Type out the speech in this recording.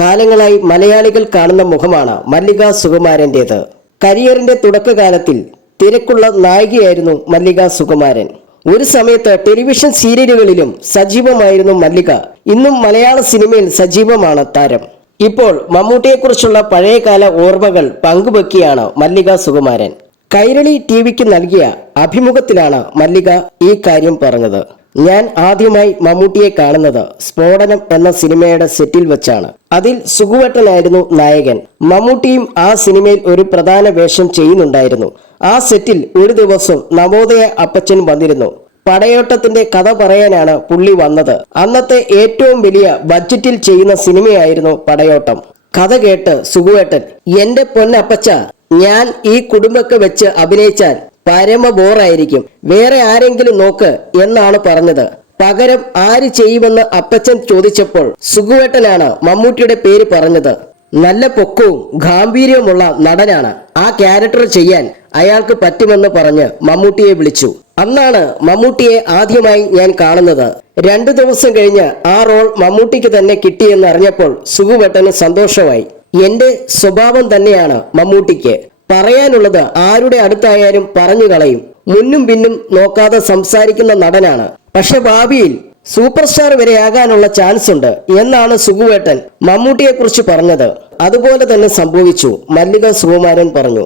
കാലങ്ങളായി മലയാളികൾ കാണുന്ന മുഖമാണ് മല്ലിക സുകുമാരൻ്റേത്. കരിയറിന്റെ തുടക്കകാലത്തിൽ തിരക്കുള്ള നായികയായിരുന്നു മല്ലിക സുകുമാരൻ. ഒരു സമയത്ത് ടെലിവിഷൻ സീരിയലുകളിലും സജീവമായിരുന്നു മല്ലിക. ഇന്നും മലയാള സിനിമയിൽ സജീവമാണ് താരം. ഇപ്പോൾ മമ്മൂട്ടിയെക്കുറിച്ചുള്ള പഴയകാല ഓർമ്മകൾ പങ്കുവെക്കുകയാണ് മല്ലിക സുകുമാരൻ. കൈരളി ടിവിക്ക് നൽകിയ അഭിമുഖത്തിലാണ് മല്ലിക ഈ കാര്യം പറഞ്ഞത്. ഞാൻ ആദ്യമായി മമ്മൂട്ടിയെ കാണുന്നത് സ്ഫോടനം എന്ന സിനിമയുടെ സെറ്റിൽ വെച്ചാണ്. അതിൽ സുകുവേട്ടനായിരുന്നു നായകൻ. മമ്മൂട്ടിയും ആ സിനിമയിൽ ഒരു പ്രധാന വേഷം ചെയ്യുന്നുണ്ടായിരുന്നു. ആ സെറ്റിൽ ഒരു ദിവസം നവോദയ അപ്പച്ചൻ വന്നിരുന്നു. പടയോട്ടത്തിന്റെ കഥ പറയാനാണ് പുള്ളി വന്നത്. അന്നത്തെ ഏറ്റവും വലിയ ബഡ്ജറ്റിൽ ചെയ്യുന്ന സിനിമയായിരുന്നു പടയോട്ടം. കഥ കേട്ട് സുകുവേട്ടൻ, എന്റെ പൊന്നപ്പച്ച, ഞാൻ ഈ കുടുംബമൊക്കെ വെച്ച് അഭിനയിച്ചാൽ പരമ ബോറായിരിക്കും, വേറെ ആരെങ്കിലും നോക്ക് എന്നാണ് പറഞ്ഞത്. പകരം ആര് ചെയ്യുമെന്ന് അപ്പച്ചൻ ചോദിച്ചപ്പോൾ സുകുവേട്ടനാണ് മമ്മൂട്ടിയുടെ പേര് പറഞ്ഞത്. നല്ല പൊക്കവും ഗാംഭീര്യവുമുള്ള നടനാണ്, ആ ക്യാരക്ടർ ചെയ്യാൻ അയാൾക്ക് പറ്റുമെന്ന് പറഞ്ഞ് മമ്മൂട്ടിയെ വിളിച്ചു. അന്നാണ് മമ്മൂട്ടിയെ ആദ്യമായി ഞാൻ കാണുന്നത്. 2 ദിവസം കഴിഞ്ഞ് ആ റോൾ മമ്മൂട്ടിക്ക് തന്നെ കിട്ടിയെന്ന് അറിഞ്ഞപ്പോൾ സുകുവേട്ടന് സന്തോഷമായി. എന്റെ സ്വഭാവം തന്നെയാണ് മമ്മൂട്ടിക്ക്. പറയാനുള്ളത് ആരുടെ അടുത്തായാലും പറഞ്ഞു കളയും. മുന്നും പിന്നും നോക്കാതെ സംസാരിക്കുന്ന നടനാണ്. പക്ഷെ ഭാവിയിൽ സൂപ്പർ സ്റ്റാർ വരെ ആകാനുള്ള ചാൻസ് ഉണ്ട് എന്നാണ് സുകുവേട്ടൻ മമ്മൂട്ടിയെ കുറിച്ച് പറഞ്ഞത്. അതുപോലെ തന്നെ സംഭവിച്ചു, മല്ലിക സുകുമാരൻ പറഞ്ഞു.